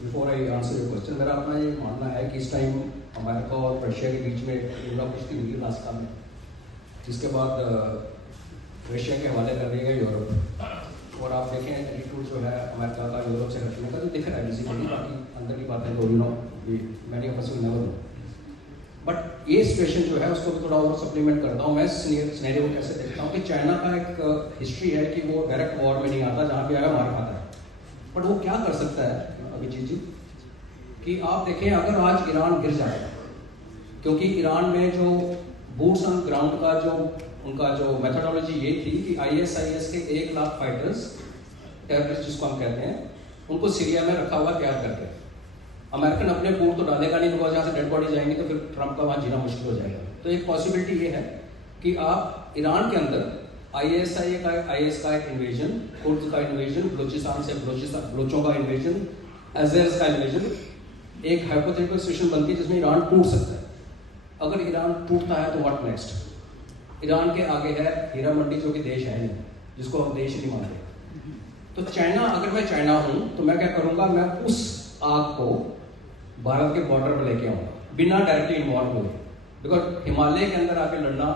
Before I answer your question, मेरा अपना ये मानना है कि इस टाइम अमेरिका और रशिया के बीच में कुश्ती हुई अलास्का में, जिसके बाद रशिया के हवाले कर दिया गया यूरोप। और आप देखें एटीट्यूड जो है अमेरिका का यूरोप से रखने का तो दिख रहा है बेसिकली, बाकी अंदर की बातें तो many of us will never know. But ये सिचुएशन जो है उसको भी थोड़ा और सप्लीमेंट करता हूँ मैं। सिनेरियो को कैसे देखता हूँ कि चाइना का एक हिस्ट्री है कि वो डायरेक्ट वॉर में नहीं आता, जहाँ भी आया मार खाता है। बट वो क्या कर सकता है अभिजीत जी कि आप देखें अगर आज ईरान गिर जाए, क्योंकि ईरान में जो बूट्स ऑन ग्राउंड का जो उनका जो मेथोडोलॉजी ये थी कि ISIS के 1 लाख फाइटर्स, टेररिस्ट जिसको हम कहते हैं, उनको सीरिया में रखा हुआ तैयार करके। अमेरिकन अपने बूट तो डालेगा नहीं, बिकॉज जहाँ से डेड बॉडी जाएंगी तो फिर ट्रंप का वहाँ जीना मुश्किल हो जाएगा। तो एक पॉसिबिलिटी ये है कि आप ईरान के अंदर IS का एक इन्वेजन, कुर्द का इन्वेजन, बलूचिस्तान से बलूचों का इन्वेजन, अज़ेर्स का इन्वेजन, एक हाइपोथेटिकल सिचुएशन बनती है जिसमें ईरान टूट सकता है। अगर ईरान टूटता है तो व्हाट नेक्स्ट? ईरान के आगे है हीरा मंडी, जो कि देश है नहीं, जिसको हम देश नहीं मानते। तो चाइना, अगर मैं चाइना हूं तो मैं क्या करूंगा, मैं उस आग को भारत के बॉर्डर पर लेके आऊंगा बिना डायरेक्टली इन्वॉल्व हुए। बिकॉज हिमालय के अंदर आके लड़ना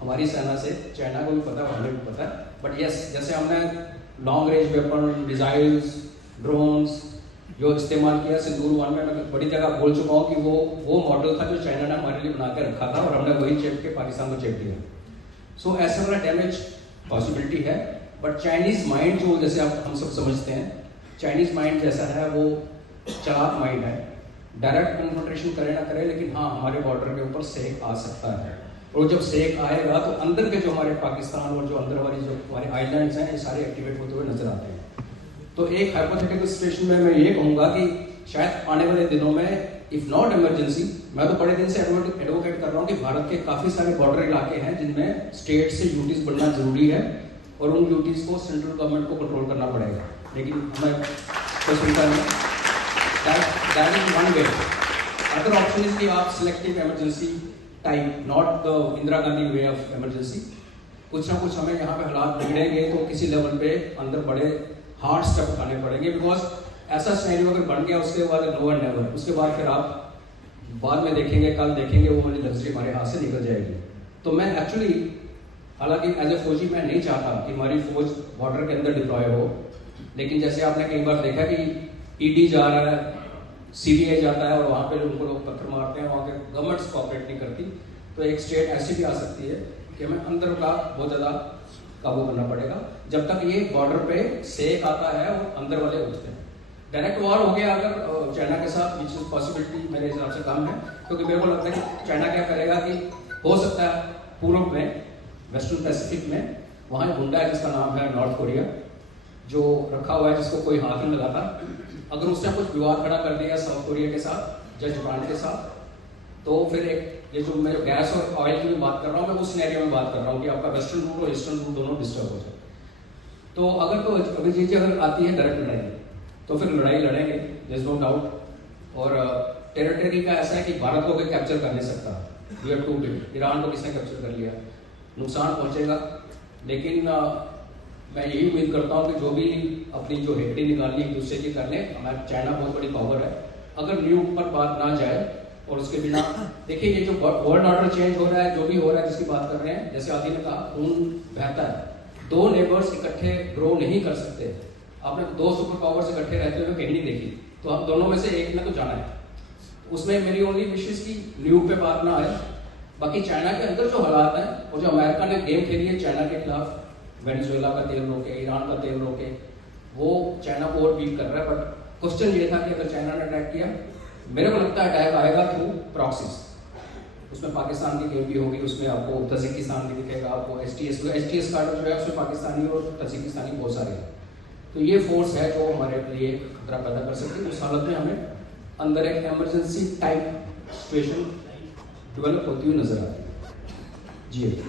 हमारी सेना से चाइना को भी पता है, हमें भी पता है। बट यस, जैसे हमने long range weapon, missiles, drones जो इस्तेमाल किया सिंदूर 1 में, मैं बड़ी जगह बोल चुका हूँ कि वो मॉडल था जो चाइना ने हमारे लिए बना के रखा था और हमने वही चेप के पाकिस्तान को चेप दिया। सो ऐसा वाला डैमेज पॉसिबिलिटी है। बट चाइनीज माइंड जो, जैसे आप हम सब समझते हैं, चाइनीज माइंड जैसा है वो चालाक माइंड है। डायरेक्ट कन्फ्रंटेशन करे ना करे, लेकिन हाँ हमारे बॉर्डर के ऊपर सेक आ सकता है। और जब सेक आएगा तो अंदर के जो हमारे पाकिस्तान और जो अंदर वाली जो हमारे आइलैंड्स हैं, ये सारे एक्टिवेट होते हुए नजर आते हैं। तो एक हाइपोथेटिकल सिचुएशन में मैं ये कहूंगा कि शायद आने वाले दिनों में, इफ नॉट इमरजेंसी, मैं तो बड़े दिन से एडवोकेट कर रहा हूँ कि भारत के काफी सारे बॉर्डर इलाके हैं जिनमें स्टेट से यूटीज बनना जरूरी है और उन यूटीज को सेंट्रल गवर्नमेंट को कंट्रोल करना पड़ेगा। लेकिन हमें कोई सुविधा नहीं। That is one way. Other option is कि आप selective emergency type, not the Indira Gandhi way of emergency. कुछ ना कुछ हमें यहाँ पे हालात बिगड़ेंगे तो किसी लेवल पे अंदर बड़े हार्ड स्टेप उठाने पड़ेंगे। बिकॉज ऐसा सिनेरियो अगर बन गया उसके बाद नो एंड नेवर, उसके बाद फिर आप बाद में देखेंगे, कल देखेंगे, वो वाली लग्जरी हमारे हाथ से निकल जाएगी। तो मैं एक्चुअली, हालांकि एज ए फौजी मैं नहीं चाहता कि हमारी फौज बॉर्डर के अंदर डिप्लॉय हो, लेकिन जैसे आपने कई बार देखा कि ED जा रहा है, CBI जाता है और वहाँ पे उनको लोग पत्थर मारते हैं, वहाँ के गवर्नमेंट्स कोऑपरेट नहीं करती। तो एक स्टेट ऐसी भी आ सकती है कि हमें अंदर का बहुत ज़्यादा काबू करना पड़ेगा जब तक ये बॉर्डर पे सेक आता है और अंदर वाले उठते हैं। डायरेक्ट वॉर हो गया अगर चाइना के साथ, विच इज पॉसिबिलिटी मेरे हिसाब से कम है, क्योंकि मेरे को लगता है कि चाइना क्या करेगा कि हो सकता है पूर्व में, वेस्टर्न पैसिफिक में, वहाँ गुंडा है जिसका नाम है नॉर्थ कोरिया, जो रखा हुआ है, जिसको कोई हाथ नहीं लगाता। अगर उसने कुछ विवाद खड़ा कर दिया साउथ कोरिया के साथ या जापान के साथ, तो फिर एक ये जो मैं गैस और ऑयल की भी बात कर रहा हूँ, मैं उस सिनेरियो में बात कर रहा हूँ कि आपका वेस्टर्न रूट और ईस्टर्न रूट दोनों डिस्टर्ब हो जाए। तो अगर तो अभी चीजें अगर आती है डायरेक्ट लड़ाई, तो फिर लड़ाई लड़ेंगे, देयर इज नो डाउट। और टेरिटरी का ऐसा है कि भारत को कोई कैप्चर कर नहीं सकता, we are too big. Iran को किसने कैप्चर कर लिया, नुकसान पहुंचेगा। लेकिन मैं यही उम्मीद करता हूँ कि जो भी अपनी जो हेकड़ी निकालनी एक दूसरे की कर लें। हमारा चाइना बहुत बड़ी पावर है, अगर न्यूक्लियर पर बात ना जाए और उसके बिना, देखिए ये जो वर्ल्ड ऑर्डर चेंज हो रहा है, जो भी हो रहा है, जिसकी बात कर रहे हैं, जैसे आदि ने कहा खून बहता है। 2 नेबर्स इकट्ठे ग्रो नहीं कर सकते। आपने 2 सुपर पावर्स इकट्ठे रहते हुए कहीं नहीं देखी, तो हम दोनों में से एक ने तो जाना है। उसमें मेरी ओनली विशेष की न्यूक्लियर पे बात ना आए। बाकी चाइना के अंदर जो हालात हैं, और जो अमेरिका ने गेम खेली है चाइना के खिलाफ, वेनेजुएला का तेल रोके, ईरान का तेल रोके, वो चाइना को और वीक कर रहा है। बट क्वेश्चन ये था कि अगर चाइना ने अटैक किया, मेरे को लगता है अटैक आएगा थ्रू प्रॉक्सीज। उसमें पाकिस्तान की गेम भी होगी, उसमें आपको तजिकिस्तान भी दिखेगा, आपको STS कार्ड जो है उसमें पाकिस्तानी और तजिकिस्तानी बहुत सारे हैं। तो ये फोर्स है जो हमारे लिए खतरा पैदा कर सकती है। उस हालत में हमें अंदर एक इमरजेंसी टाइप सिचुएशन डेवलप होती हुई नजर आती है। जी।